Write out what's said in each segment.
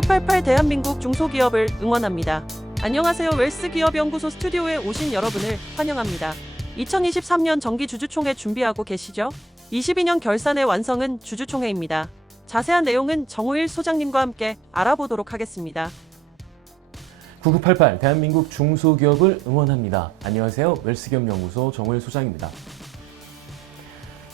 9988 대한민국 중소기업을 응원합니다. 안녕하세요. 웰스기업연구소 스튜디오에 오신 여러분을 환영합니다. 2023년 정기주주총회 준비하고 계시죠? 22년 결산의 완성은 주주총회입니다. 자세한 내용은 정우일 소장님과 함께 알아보도록 하겠습니다. 9988 대한민국 중소기업을 응원합니다. 안녕하세요. 웰스기업연구소 정우일 소장입니다.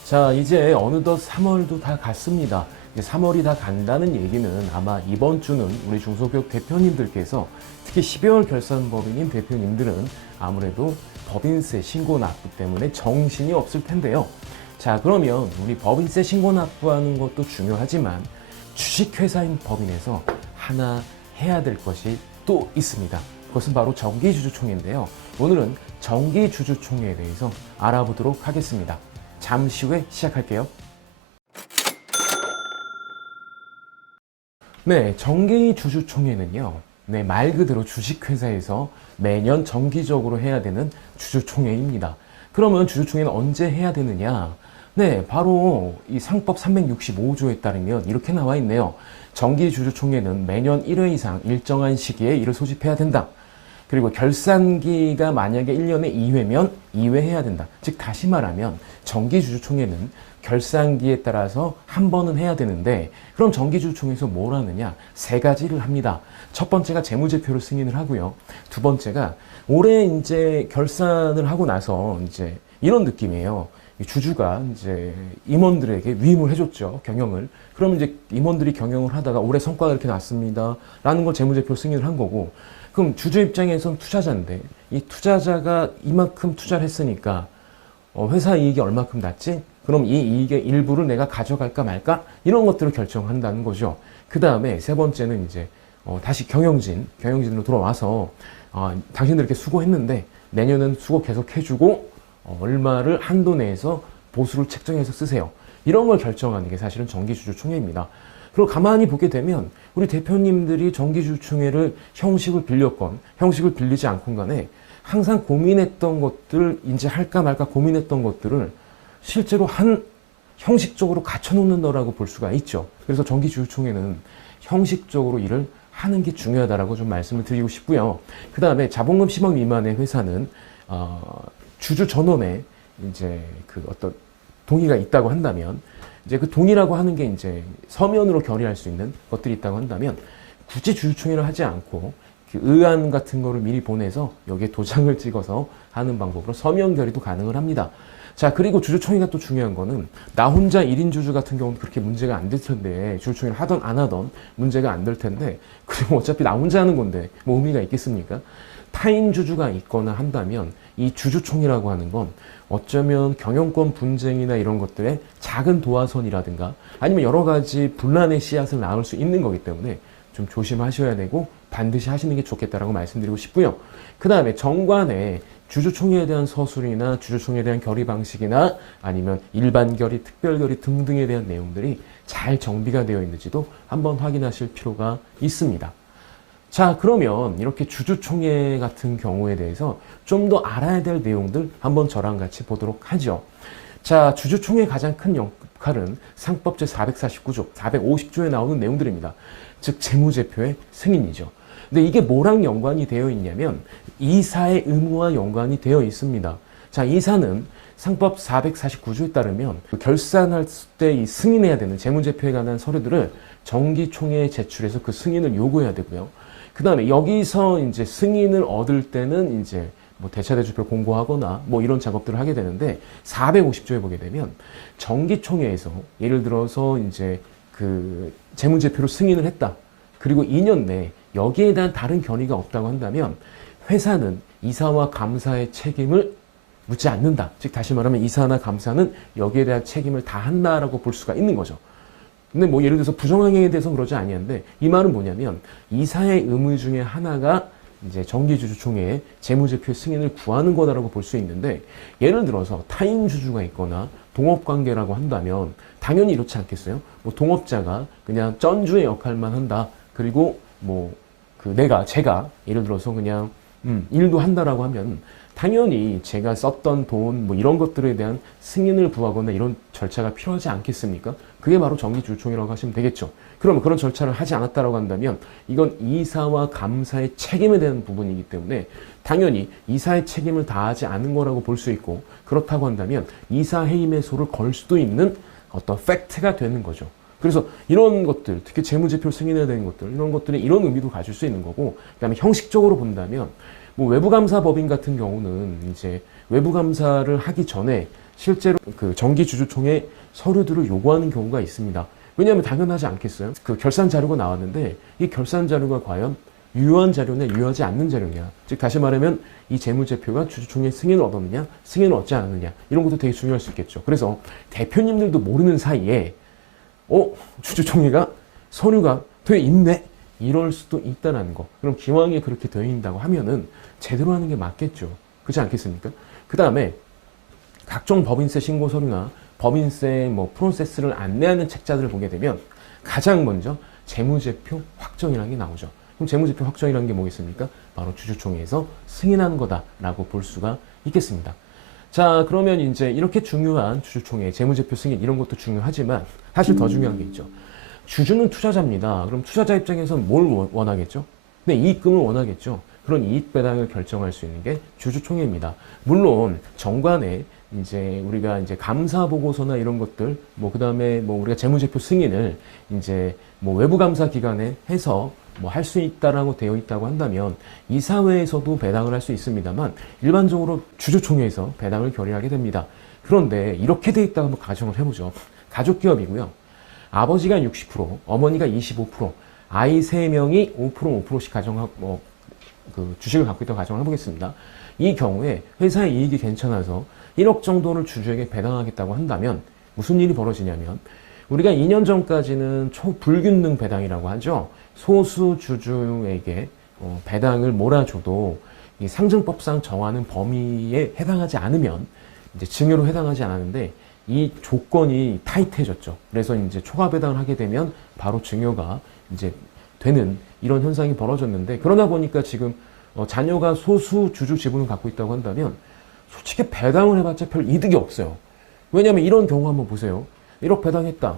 자, 이제 어느덧 3월도 다 갔습니다. 3월이 다 간다는 얘기는 아마 이번 주는 우리 중소기업 대표님들께서 특히 12월 결산법인인 대표님들은 아무래도 법인세 신고 납부 때문에 정신이 없을 텐데요. 자, 그러면 우리 법인세 신고 납부하는 것도 중요하지만 주식회사인 법인에서 하나 해야 될 것이 또 있습니다. 그것은 바로 정기주주총회인데요. 오늘은 정기주주총회에 대해서 알아보도록 하겠습니다. 잠시 후에 시작할게요. 네, 정기주주총회는요. 네, 말 그대로 주식회사에서 매년 정기적으로 해야 되는 주주총회입니다. 그러면 주주총회는 언제 해야 되느냐? 네, 바로 이 상법 365조에 따르면 이렇게 나와 있네요. 정기주주총회는 매년 1회 이상 일정한 시기에 이를 소집해야 된다. 그리고 결산기가 만약에 1년에 2회면 2회 해야 된다. 즉 다시 말하면 정기주주총회는 결산기에 따라서 한 번은 해야 되는데, 그럼 정기주주총회에서 뭘 하느냐? 세 가지를 합니다. 첫 번째가 재무제표를 승인을 하고요. 두 번째가 올해 이제 결산을 하고 나서 이제 이런 느낌이에요. 주주가 이제 임원들에게 위임을 해줬죠. 경영을. 그럼 이제 임원들이 경영을 하다가 올해 성과가 이렇게 났습니다. 라는 걸 재무제표로 승인을 한 거고, 그럼 주주 입장에선 투자자인데 이 투자자가 이만큼 투자를 했으니까 회사 이익이 얼마큼 났지? 그럼 이 이익의 일부를 내가 가져갈까 말까? 이런 것들을 결정한다는 거죠. 그 다음에 세 번째는 이제 다시 경영진으로 돌아와서 당신들 이렇게 수고했는데 내년은 수고 계속 해주고 얼마를 한도 내에서 보수를 책정해서 쓰세요. 이런 걸 결정하는 게 사실은 정기주주총회입니다. 그리고 가만히 보게 되면 우리 대표님들이 정기주주총회를 형식을 빌렸건 형식을 빌리지 않건 간에 항상 고민했던 것들, 이제 할까 말까 고민했던 것들을 실제로 형식적으로 갖춰놓는다라고 볼 수가 있죠. 그래서 정기주주총회는 형식적으로 일을 하는 게 중요하다라고 좀 말씀을 드리고 싶고요. 그 다음에 자본금 10억 미만의 회사는 주주 전원에 이제 그 어떤 동의가 있다고 한다면, 이제 그 동의라고 하는 게 이제 서면으로 결의할 수 있는 것들이 있다고 한다면 굳이 주주총회를 하지 않고 그 의안 같은 거를 미리 보내서 여기에 도장을 찍어서 하는 방법으로 서면 결의도 가능을 합니다. 자, 그리고 주주총회가 또 중요한 거는 나 혼자 1인 주주 같은 경우는 그렇게 문제가 안 될 텐데, 주주총회를 하던 안 하던 문제가 안 될 텐데, 그리고 어차피 나 혼자 하는 건데 뭐 의미가 있겠습니까? 타인 주주가 있거나 한다면 이 주주총회라고 하는 건 어쩌면 경영권 분쟁이나 이런 것들의 작은 도화선이라든가 아니면 여러 가지 분란의 씨앗을 낳을 수 있는 거기 때문에 좀 조심하셔야 되고 반드시 하시는 게 좋겠다라고 말씀드리고 싶고요. 그 다음에 정관에 주주총회에 대한 서술이나 주주총회에 대한 결의 방식이나 아니면 일반 결의, 특별 결의 등등에 대한 내용들이 잘 정비가 되어 있는지도 한번 확인하실 필요가 있습니다. 자, 그러면 이렇게 주주총회 같은 경우에 대해서 좀 더 알아야 될 내용들 한번 저랑 같이 보도록 하죠. 자, 주주총회의 가장 큰 역할은 상법 제449조, 450조에 나오는 내용들입니다. 즉 재무제표의 승인이죠. 근데 이게 뭐랑 연관이 되어 있냐면 이사의 의무와 연관이 되어 있습니다. 자, 이사는 상법 449조에 따르면 결산할 때 이 승인해야 되는 재무제표에 관한 서류들을 정기총회에 제출해서 그 승인을 요구해야 되고요. 그 다음에 여기서 이제 승인을 얻을 때는 이제 뭐 대차대조표를 공고하거나 뭐 이런 작업들을 하게 되는데 450조에 보게 되면 정기총회에서 예를 들어서 이제 그 재무제표를 승인을 했다. 그리고 2년 내에 여기에 대한 다른 견의가 없다고 한다면 회사는 이사와 감사의 책임을 묻지 않는다. 즉 다시 말하면 이사나 감사는 여기에 대한 책임을 다 한다라고 볼 수가 있는 거죠. 근데 뭐 예를 들어서 부정행위에 대해서는 그러지 아니한데 이 말은 뭐냐면 이사의 의무 중에 하나가 이제 정기주주총회에 재무제표 승인을 구하는 거다라고 볼 수 있는데, 예를 들어서 타인 주주가 있거나 동업관계라고 한다면 당연히 이렇지 않겠어요? 뭐 동업자가 그냥 쩐주의 역할만 한다. 그리고 뭐 제가 예를 들어서 그냥 일도 한다라고 하면 당연히 제가 썼던 돈 뭐 이런 것들에 대한 승인을 구하거나 이런 절차가 필요하지 않겠습니까? 그게 바로 정기주주총회라고 하시면 되겠죠. 그러면 그런 절차를 하지 않았다라고 한다면 이건 이사와 감사의 책임에 대한 부분이기 때문에 당연히 이사의 책임을 다하지 않은 거라고 볼 수 있고, 그렇다고 한다면 이사 해임 해소를 걸 수도 있는 어떤 팩트가 되는 거죠. 그래서 이런 것들, 특히 재무제표 승인해야 되는 것들, 이런 것들이 이런 의미도 가질 수 있는 거고, 그다음에 형식적으로 본다면 뭐 외부감사법인 같은 경우는 이제 외부감사를 하기 전에 실제로 그 정기주주총회 서류들을 요구하는 경우가 있습니다. 왜냐하면 당연하지 않겠어요? 그 결산 자료가 나왔는데 이 결산 자료가 과연 유효한 자료냐, 유효하지 않는 자료냐. 즉 다시 말하면 이 재무제표가 주주총회 승인을 얻었느냐, 승인을 얻지 않았느냐, 이런 것도 되게 중요할 수 있겠죠. 그래서 대표님들도 모르는 사이에 주주총회가 서류가 돼 있네, 이럴 수도 있다는 거. 그럼 기왕에 그렇게 되어 있다고 하면은 제대로 하는 게 맞겠죠. 그렇지 않겠습니까? 그 다음에 각종 법인세 신고 서류나 법인세 뭐 프로세스를 안내하는 책자들을 보게 되면 가장 먼저 재무제표 확정이라는 게 나오죠. 그럼 재무제표 확정이라는 게 뭐겠습니까? 바로 주주총회에서 승인하는 거다라고 볼 수가 있겠습니다. 자, 그러면 이제 이렇게 중요한 주주총회, 재무제표 승인 이런 것도 중요하지만 사실 더 중요한 게 있죠. 주주는 투자자입니다. 그럼 투자자 입장에서 뭘 원하겠죠? 네, 이익금을 원하겠죠. 그런 이익 배당을 결정할 수 있는 게 주주총회입니다. 물론 정관에 이제 우리가 이제 감사 보고서나 이런 것들, 뭐 그다음에 뭐 우리가 재무제표 승인을 이제 뭐 외부 감사 기관에 해서 뭐 할 수 있다라고 되어 있다고 한다면 이사회에서도 배당을 할 수 있습니다만 일반적으로 주주총회에서 배당을 결의하게 됩니다. 그런데 이렇게 돼 있다고 한번 가정을 해보죠. 가족기업이고요. 아버지가 60%, 어머니가 25%, 아이 3명이 5%씩 가정하고 그 주식을 갖고 있다고 가정을 해보겠습니다. 이 경우에 회사의 이익이 괜찮아서 1억 정도를 주주에게 배당하겠다고 한다면 무슨 일이 벌어지냐면, 우리가 2년 전까지는 초불균등 배당이라고 하죠. 소수 주주에게 배당을 몰아줘도 이 상증법상 정하는 범위에 해당하지 않으면 이제 증여로 해당하지 않았는데 이 조건이 타이트해졌죠. 그래서 이제 초과 배당을 하게 되면 바로 증여가 이제 되는 이런 현상이 벌어졌는데, 그러다 보니까 지금 자녀가 소수 주주 지분을 갖고 있다고 한다면 솔직히 배당을 해봤자 별 이득이 없어요. 왜냐하면 이런 경우 한번 보세요. 1억 배당했다.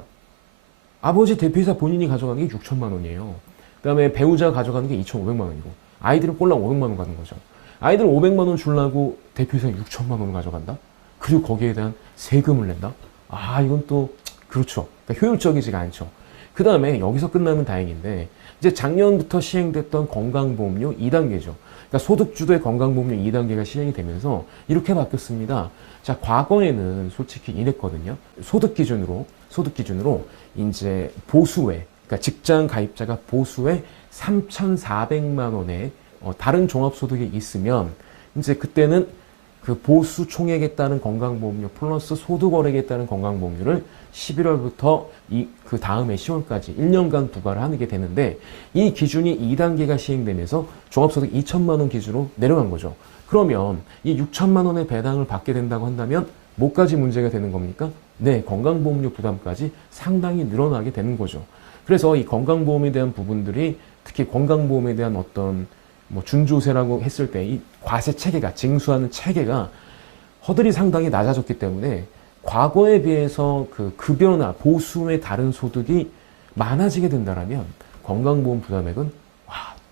아버지 대표이사 본인이 가져간 게 6천만 원이에요. 그 다음에 배우자가 가져가는 게 2,500만 원이고 아이들은 꼴랑 500만 원 가는 거죠. 아이들 500만 원 주려고 대표이사가 6천만 원을 가져간다? 그리고 거기에 대한 세금을 낸다? 아, 이건 또 그렇죠. 그러니까 효율적이지가 않죠. 그 다음에 여기서 끝나면 다행인데 이제 작년부터 시행됐던 건강보험료 2단계죠. 그러니까 소득주도의 건강보험료 2단계가 시행이 되면서 이렇게 바뀌었습니다. 자, 과거에는 솔직히 이랬거든요. 소득 기준으로 이제 보수외, 그러니까 직장 가입자가 보수외 3,400만 원의 다른 종합소득이 있으면 이제 그때는 그 보수 총액에 따른 건강보험료 플러스 소득월액에 따른 건강보험료를 11월부터 그 다음에 10월까지 1년간 부과를 하게 되는데, 이 기준이 2단계가 시행되면서 종합소득 2천만 원 기준으로 내려간 거죠. 그러면 이 6천만 원의 배당을 받게 된다고 한다면 뭐까지 문제가 되는 겁니까? 네, 건강보험료 부담까지 상당히 늘어나게 되는 거죠. 그래서 이 건강보험에 대한 부분들이, 특히 건강보험에 대한 어떤 뭐 준조세라고 했을 때 이 과세 체계가, 징수하는 체계가 허들이 상당히 낮아졌기 때문에 과거에 비해서 그 급여나 보수의 다른 소득이 많아지게 된다면 건강보험 부담액은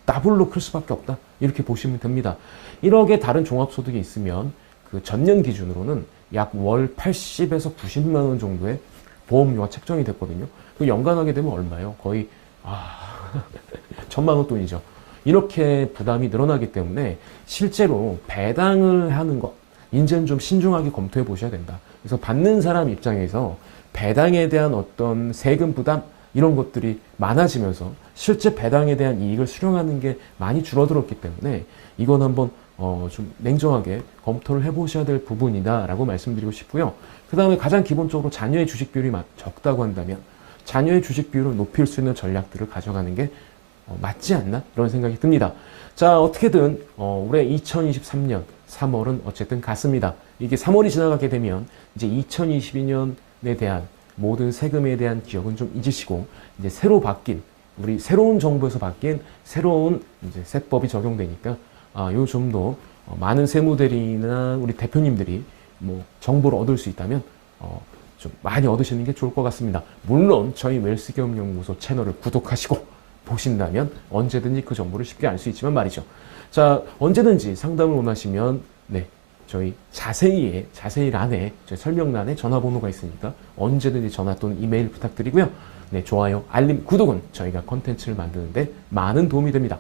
더블로 클 수밖에 없다, 이렇게 보시면 됩니다. 1억의 다른 종합소득이 있으면 그 전년 기준으로는 약 월 80에서 90만 원 정도의 보험료가 책정이 됐거든요. 그 연간하게 되면 얼마예요? 거의 1,000만 원 돈이죠. 이렇게 부담이 늘어나기 때문에 실제로 배당을 하는 것, 이제는 좀 신중하게 검토해 보셔야 된다. 그래서 받는 사람 입장에서 배당에 대한 어떤 세금 부담 이런 것들이 많아지면서 실제 배당에 대한 이익을 수령하는 게 많이 줄어들었기 때문에 이건 한번 좀 냉정하게 검토를 해보셔야 될 부분이다라고 말씀드리고 싶고요. 그 다음에 가장 기본적으로 자녀의 주식 비율이 적다고 한다면 자녀의 주식 비율을 높일 수 있는 전략들을 가져가는 게 맞지 않나? 이런 생각이 듭니다. 자, 어떻게든 올해 2023년 3월은 어쨌든 갔습니다. 이게 3월이 지나가게 되면 이제 2022년에 대한 모든 세금에 대한 기억은 좀 잊으시고 이제 새로 바뀐, 우리 새로운 정부에서 바뀐 새로운 이제 세법이 적용되니까 요 좀 더 많은 세무대리나 우리 대표님들이 뭐 정보를 얻을 수 있다면 좀 많이 얻으시는 게 좋을 것 같습니다. 물론 저희 웰스기업연구소 채널을 구독하시고 보신다면 언제든지 그 정보를 쉽게 알 수 있지만 말이죠. 자, 언제든지 상담을 원하시면 네, 저희 자세히란에 저희 설명란에 전화번호가 있으니까 언제든지 전화 또는 이메일 부탁드리고요. 네, 좋아요, 알림, 구독은 저희가 컨텐츠를 만드는데 많은 도움이 됩니다.